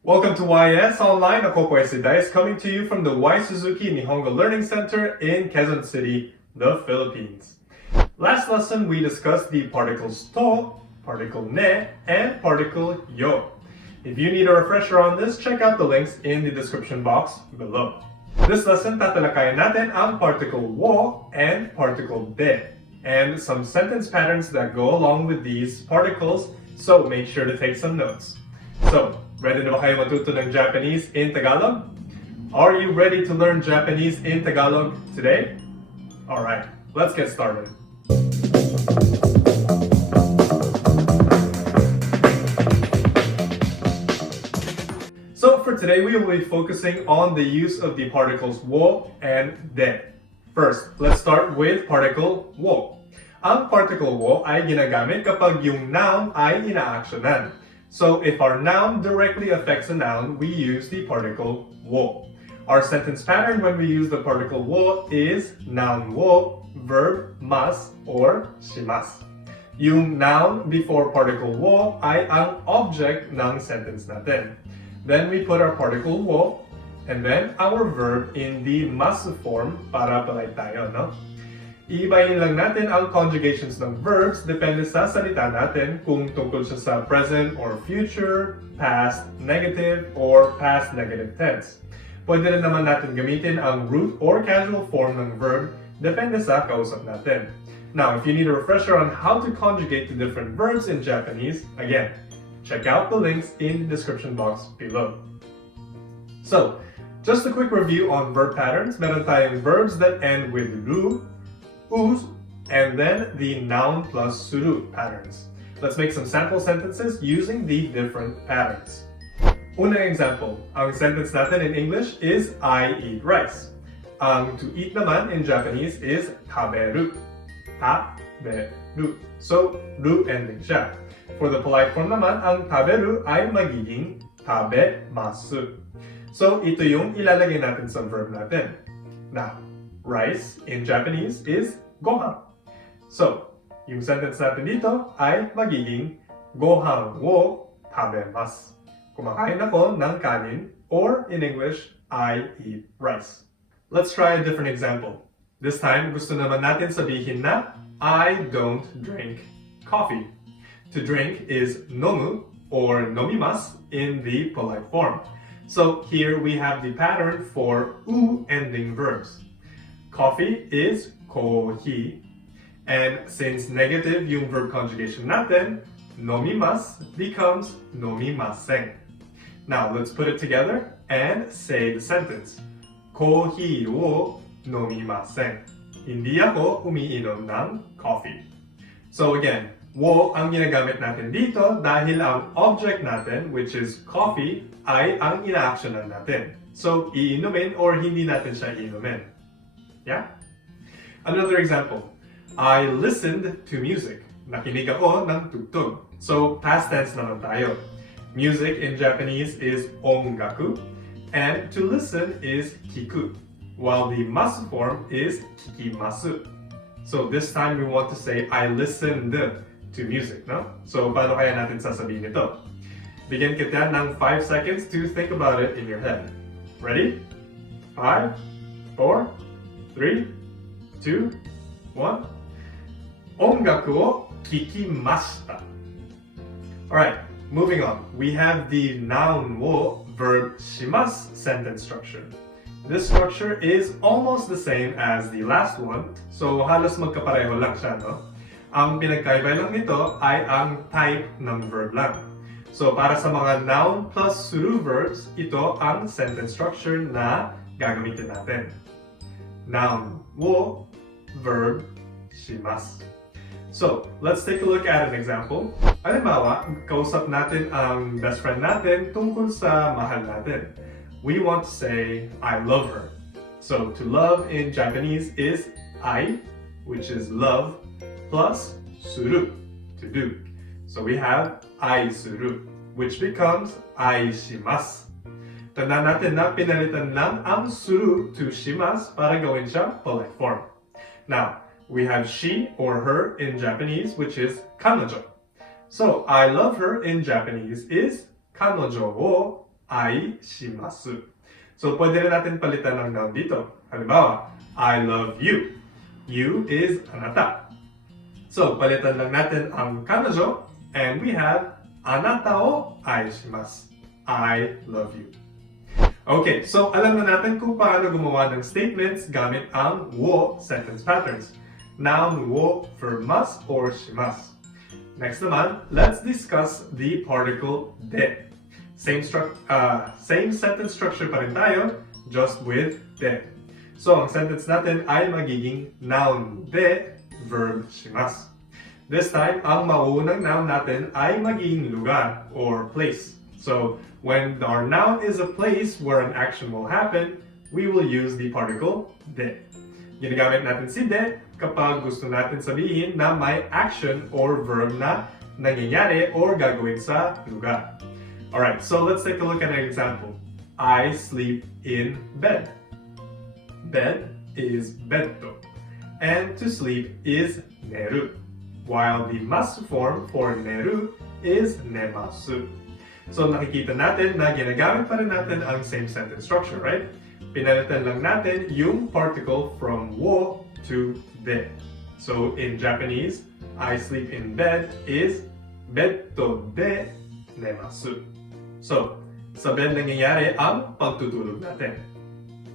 Welcome to YS Online. Ako po si Dice coming to you from the Y Suzuki Nihongo Learning Center in Quezon City, the Philippines. Last lesson, we discussed the particles to, particle ne, and particle yo. If you need a refresher on this, check out the links in the description box below. This lesson, tatalakayan natin ang particle wo and particle de, and some sentence patterns that go along with these particles, so make sure to take some notes. So, ready na ba kayo matuto ng Japanese in Tagalog? Are you ready to learn Japanese in Tagalog today? Alright, let's get started. So for today, we will be focusing on the use of the particles wo and de. First, let's start with particle wo. Ang particle wo ay ginagamit kapag yung noun ay ina-actionan. So if our noun directly affects a noun, we use the particle wo. Our sentence pattern when we use the particle wo is noun wo, verb mas or shimasu. Yung noun before particle wo ay ang object ng sentence natin. Then we put our particle wo and then our verb in the masu form para palay tayo, no? Iibayin lang natin ang conjugations ng verbs depende sa salita natin kung tungkol siya sa present or future, past negative, or past negative tense. Pwede rin naman natin gamitin ang root or casual form ng verb depende sa kausap natin. Now, if you need a refresher on how to conjugate the different verbs in Japanese, again, check out the links in the description box below. So, just a quick review on verb patterns. Meron tayong verbs that end with ru, us, and then the noun plus suru patterns. Let's make some sample sentences using the different patterns. Unang example, ang sentence natin in English is I eat rice. Ang to eat naman in Japanese is taberu. Taberu. So, ru ending siya. For the polite form naman, ang taberu ay magiging tabemasu. So, ito yung ilalagay natin sa verb natin. Now, rice in Japanese is gohan. So, yung sentence natin dito ay magiging gohan wo tabemasu. Kumakain ako ng kanin, or in English, I eat rice. Let's try a different example. This time, gusto naman natin sabihin na I don't drink coffee. To drink is nomu or nomimasu in the polite form. So here we have the pattern for u ending verbs. Coffee is kohi, and since negative yung verb conjugation natin, nomimasu becomes nomimasen. Now let's put it together and say the sentence. Kohi wo nomimasen. Hindi ako umiinom ng coffee. So again, wo ang ginagamit natin dito dahil ang object natin, which is coffee, ay ang ina-actionan natin. So, iinumin or hindi natin siya iinumin. Yeah? Another example. I listened to music. Nakinig ako ng tugtog. So, past tense naman tayo. Music in Japanese is ongaku, and to listen is kiku, while the masu form is kikimasu. So, this time we want to say, I listened to music, no? So, paano kaya natin sasabihin ito? Bigyan kita ng 5 seconds to think about it in your head. Ready? 5, 4, 3, 2, 1. Ongaku wo kikimashita. Alright, moving on. We have the noun wo verb shimasu sentence structure. This structure is almost the same as the last one, so halos magkapareho lang siya, no? Ang pinagkaiba lang nito ay ang type ng verb lang. So para sa mga noun plus suru verbs, ito ang sentence structure na gagamitin natin. Noun wo, verb shimasu. So, let's take a look at an example. Halimbawa, kausap natin ang best friend natin tungkol sa mahal natin. We want to say, I love her. So, to love in Japanese is ai, which is love, plus suru, to do. So we have ai suru, which becomes ai shimasu. Tandaan natin na pinalitan lang ang suru to shimasu para gawin siya polite form. Now, we have she or her in Japanese, which is kanojo. So, I love her in Japanese is kanojo wo ai shimasu. So, pwede rin natin palitan ng noun dito. Halimbawa, I love you. You is anata. So, palitan lang natin ang kanojo, and we have anata o ai shimasu. I love you. Okay, so alam na natin kung paano gumawa ng statements gamit ang wo sentence patterns. Noun wo, verb must, or shimasu. Next naman, let's discuss the particle de. Same sentence structure pa rin tayo, just with de. So, ang sentence natin ay magiging noun de, verb shimasu. This time, ang mauunang noun natin ay magiging lugar or place. So, when our noun is a place where an action will happen, we will use the particle de. Ginagamit natin si de kapag gusto natin sabihin na may action or verb na nangyayari or gagawin sa lugar. Alright, so let's take a look at an example. I sleep in bed. Bed is bedto. And to sleep is neru. While the masu form for neru is nemasu. So nakikita natin na ginagamit pa rin natin ang same sentence structure, right? Pinalitan lang natin yung particle from wo to de. So in Japanese, I sleep in bed is bedto de nemasu. So, sa bed nangyayari ang pagtutulog natin.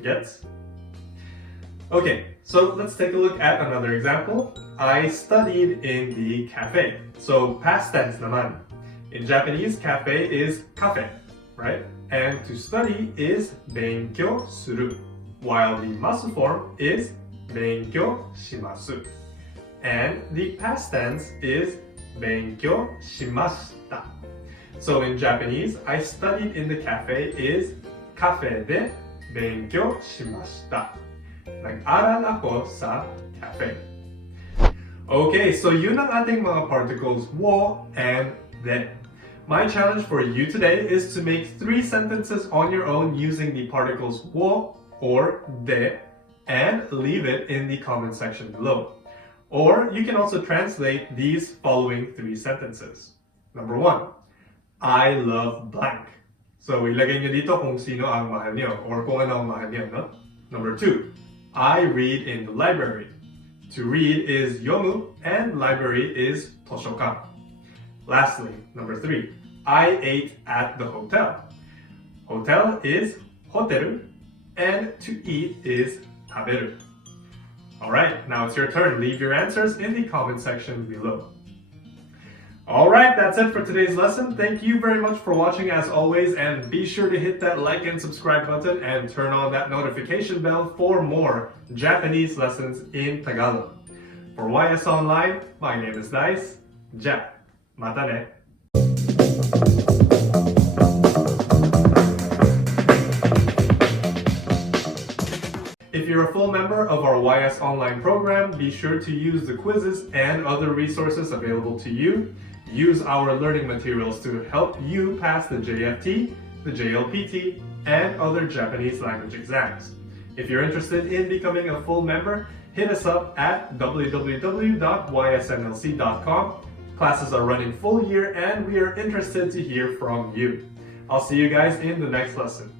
Gets? Okay, so let's take a look at another example. I studied in the cafe. So past tense naman. In Japanese, cafe is kafe, right? And to study is benkyou suru, while the masu form is benkyou shimasu. And the past tense is benkyou shimashita. So in Japanese, I studied in the cafe is kafe de benkyou shimashita. Nag-aral ako sa cafe. Okay, so yun ang ating mga particles wo and de. My challenge for you today is to make 3 sentences on your own using the particles wo or de and leave it in the comment section below. Or you can also translate these following 3 sentences. Number 1, I love blank. So ilagay nyo dito kung sino ang mahal nyo or kung ano ang mahal nyo, no? Number 2, I read in the library. To read is yomu and library is toshokan. Lastly, number 3, I ate at the hotel. Hotel is hoteru, and to eat is taberu. Alright, now it's your turn. Leave your answers in the comment section below. Alright, that's it for today's lesson. Thank you very much for watching as always, and be sure to hit that like and subscribe button and turn on that notification bell for more Japanese lessons in Tagalog. For YS Online, my name is Dice. Ja. Mata ne. If you're a full member of our YS Online program, be sure to use the quizzes and other resources available to you. Use our learning materials to help you pass the JFT, the JLPT, and other Japanese language exams. If you're interested in becoming a full member, hit us up at www.ysnlc.com. Classes are running full year and we are interested to hear from you. I'll see you guys in the next lesson.